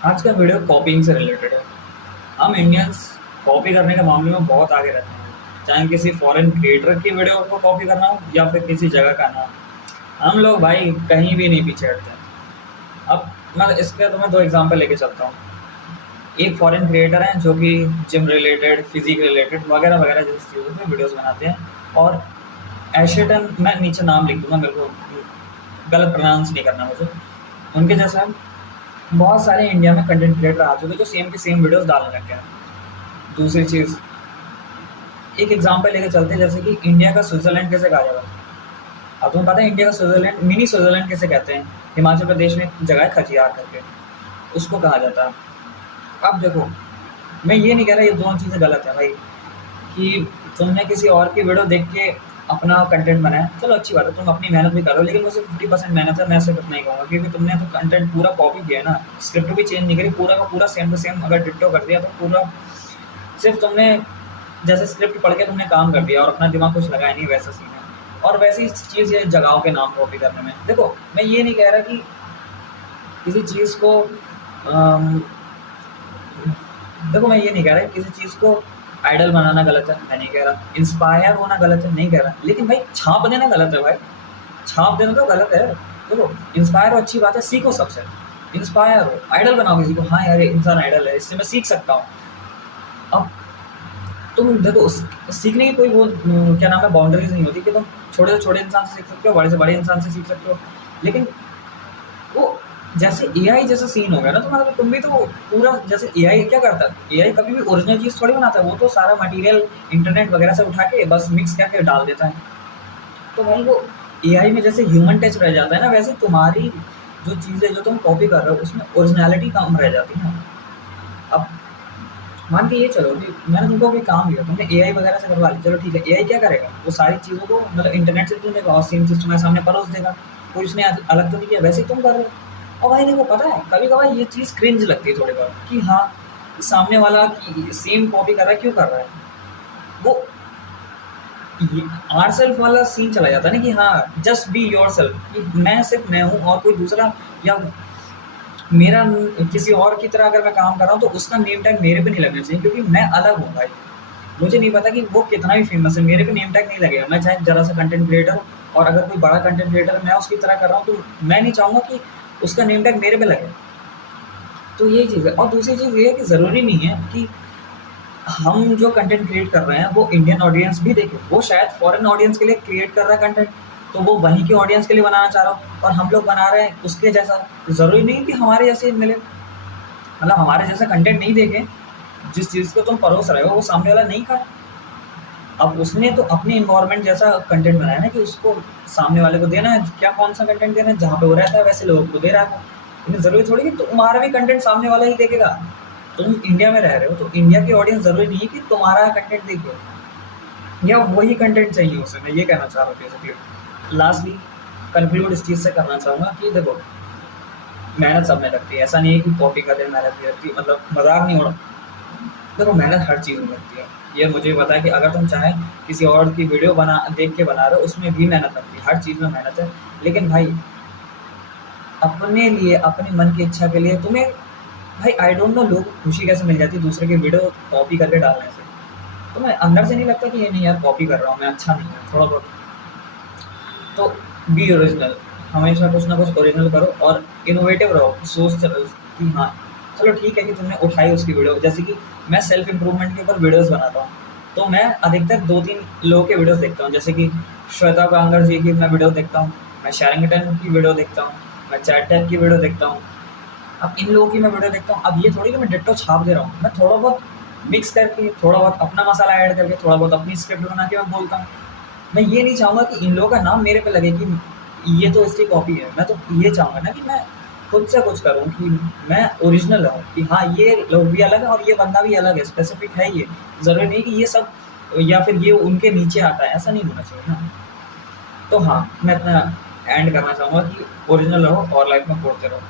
आज का वीडियो कॉपिंग से रिलेटेड है। हम इंडियंस कॉपी करने के मामले में बहुत आगे रहते हैं, चाहे किसी फॉरेन क्रिएटर की वीडियो को कॉपी करना हो या फिर किसी जगह का नाम। हम लोग भाई कहीं भी नहीं पीछे हटते हैं। अब मैं इसके तुम्हें दो एग्जांपल लेके चलता हूँ। एक फॉरेन क्रिएटर हैं जो कि जिम रिलेटेड, फिजिक रिलेटेड वगैरह वगैरह जैसी चीज़ों पे वीडियोस बनाते हैं। और एशेटन, मैं नीचे नाम लिख दूंगा, मेरे को गलत प्रोनाउंस नहीं करना मुझे। उनके जैसा बहुत सारे इंडिया में कंटेंट क्रिएटर आ चुके हैं जो सेम के सेम वीडियोस डालने लग गए हैं। दूसरी चीज़, एक एग्जांपल लेके चलते हैं, जैसे कि इंडिया का स्विट्जरलैंड कैसे कहा जाता है। अब तुम्हें पता है इंडिया का स्विट्जरलैंड, मिनी स्विट्जरलैंड कैसे कहते हैं? हिमाचल प्रदेश में एक जगह है खजियार करके, उसको कहा जाता है। अब देखो, मैं ये नहीं कह रहा ये दोनों चीज़ें गलत है भाई, कि तुमने किसी और की वीडियो देख के अपना कंटेंट बनाया, चलो अच्छी बात है, तुम अपनी मेहनत भी करो, लेकिन मुझे 50% मेहनत है, मैं सिर्फ इतना ही कहूँगा, क्योंकि तुमने तो कंटेंट पूरा कॉपी किया है ना, स्क्रिप्ट भी चेंज नहीं करी, पूरा का पूरा सेम टू सेम अगर डिट्टो कर दिया तो पूरा सिर्फ तुमने जैसे स्क्रिप्ट पढ़ के तुमने काम कर दिया और अपना दिमाग कुछ लगाया नहीं, वैसा सीन है। और वैसी चीज़ है जगहों के नाम कॉपी करने में। देखो, मैं ये नहीं कह रहा कि किसी चीज़ को अम, देखो मैं ये नहीं कह रहा कि किसी चीज़ को आइडल बनाना गलत है, मैं नहीं कह रहा। इंस्पायर होना गलत है, नहीं कह रहा। लेकिन भाई छाप देना गलत है भाई, छाप देना तो गलत है। देखो, इंस्पायर हो अच्छी बात है, सीखो सबसे। इंस्पायर हो, आइडल बनाओ किसी को, हाँ यार ये इंसान आइडल है, इससे मैं सीख सकता हूँ। अब तुम देखो, सीखने की कोई वो क्या नाम है, बाउंड्रीज नहीं होती कि तुम छोटे से छोटे इंसान से सीख सकते हो, बड़े से बड़े इंसान से सीख सकते हो। लेकिन वो जैसे एआई जैसा सीन हो गया ना तुम्हारा, तो तुम भी तो पूरा जैसे एआई क्या करता है, एआई कभी भी ओरिजिनल चीज़ थोड़ी बनाता है, वो तो सारा मटेरियल इंटरनेट वगैरह से उठा के बस मिक्स करके डाल देता है। तो भाई वो एआई में जैसे ह्यूमन टच रह जाता है ना, वैसे तुम्हारी जो चीज़ें जो तुम कॉपी कर रहे हो उसमें ओरिजिनलिटी कम रह जाती है। अब मान के ये चलो कि मैंने तुमको कोई काम दिया, तुमने एआई वगैरह से करवा ली, चलो ठीक है, एआई क्या करेगा, वो सारी चीज़ों को मतलब इंटरनेट से ढूंढेगा और सेम चीज़ तुम्हारे सामने परोस देगा। कोई उसने अलग तो नहीं किया, वैसे ही तुम कर रहे हो। और भाई देखो, पता है कभी कभार ये चीज़ क्रिंज लगती है थोड़ी बहुत, कि हाँ सामने वाला की सेम कॉपी कर रहा है, क्यों कर रहा है वो। आर सेल्फ वाला सीन चला जाता है ना, कि हाँ जस्ट बी योर सेल्फ, कि मैं सिर्फ मैं हूँ और कोई दूसरा, या मेरा किसी और की तरह अगर मैं काम कर रहा हूँ तो उसका नेम टैग मेरे पे नहीं लगना चाहिए, क्योंकि मैं अलग हूँ भाई। मुझे नहीं पता कि वो कितना भी फेमस है, मेरे पे नेम टैग नहीं लगेगा। मैं चाहे जरा सा कंटेंट क्रिएटर हूँ, और अगर कोई बड़ा कंटेंट क्रिएटर मैं उसकी तरह कर रहा हूँ, तो मैं नहीं चाहूँगा कि उसका नेम टैग मेरे पे लगे। तो यही चीज़ है। और दूसरी चीज़ ये है कि ज़रूरी नहीं है कि हम जो कंटेंट क्रिएट कर रहे हैं वो इंडियन ऑडियंस भी देखे। वो शायद फॉरेन ऑडियंस के लिए क्रिएट कर रहा है कंटेंट, तो वो वहीं के ऑडियंस के लिए बनाना चाह रहा हो, और हम लोग बना रहे हैं उसके जैसा। ज़रूरी नहीं कि हमारे जैसे मिले, मतलब हमारे जैसा कंटेंट नहीं देखें। जिस चीज़ को तुम परोस रहे हो वो सामने वाला नहीं खाए। अब उसने तो अपनी इन्वायरमेंट जैसा कंटेंट बनाया ना, कि उसको सामने वाले को देना है क्या, कौन सा कंटेंट देना है, जहाँ पे वो रहता है वैसे लोगों को दे रहा है। लेकिन ज़रूरी थोड़ी कि तुम्हारा भी कंटेंट सामने वाला ही देखेगा। तुम इंडिया में रह रहे हो तो इंडिया की ऑडियंस ज़रूरी नहीं है कि तुम्हारा कंटेंट देखे, या वही कंटेंट चाहिए उसे। मैं ये कहना चाह रहा हूँ बेसिकली। लास्टली कंक्लूड इस चीज़ से करना चाहूँगा कि देखो, मेहनत सब में लगती है, ऐसा नहीं है कि कॉपी करने में मेहनत नहीं लगती, मतलब मजाक नहीं हो रहा। देखो, मेहनत हर चीज़ में लगती है, ये मुझे पता है कि अगर तुम चाहे किसी और की वीडियो बना देख के बना रहे हो, उसमें भी मेहनत लगती है, हर चीज़ में मेहनत है। लेकिन भाई अपने लिए, अपने मन की इच्छा के लिए तुम्हें, भाई आई डोंट नो लोगों को खुशी कैसे मिल जाती है दूसरे की वीडियो कॉपी करके डालने से। तुम्हें अंदर से नहीं लगता कि ये नहीं यार कॉपी कर रहा हूँ मैं, अच्छा नहीं है थोड़ा बहुत। तो बी ओरिजिनल, हमेशा कुछ ना कुछ ओरिजिनल करो और इनोवेटिव रहो, सोच रहो कि हाँ चलो ठीक है कि तुमने उठाई उसकी वीडियो। जैसे कि मैं सेल्फ इम्प्रूवमेंट के ऊपर वीडियोस बनाता हूँ, तो मैं अधिकतर 2-3 लोगों के वीडियोस देखता हूँ, जैसे कि श्वेता कांगर जी की मैं वीडियो देखता हूँ, मैं शेरिंगटन की वीडियो देखता हूँ, मैं चैट टैग की वीडियो देखता हूँ। अब इन लोगों की मैं वीडियो देखता हूँ, अब ये थोड़ी कि मैं डिट्टो छाप दे रहा हूँ, मैं थोड़ा बहुत मिक्स करके, थोड़ा बहुत अपना मसाला ऐड करके, थोड़ा बहुत अपनी स्क्रिप्ट बना के मैं बोलता हूँ। मैं ये नहीं चाहूँगा कि इन लोगों का नाम मेरे पे लगे कि ये तो इसकी कॉपी है। मैं तो ये चाहूँगा ना कि मैं खुद से कुछ करूँ, कि मैं ओरिजिनल रहूँ, कि हाँ ये लोग भी अलग है और ये बंदा भी अलग है, स्पेसिफिक है ये। ज़रूरी नहीं कि ये सब या फिर ये उनके नीचे आता है, ऐसा नहीं होना चाहिए ना। तो हाँ, मैं अपना एंड करना चाहूँगा कि ओरिजिनल रहो और लाइफ में खोजते रहो।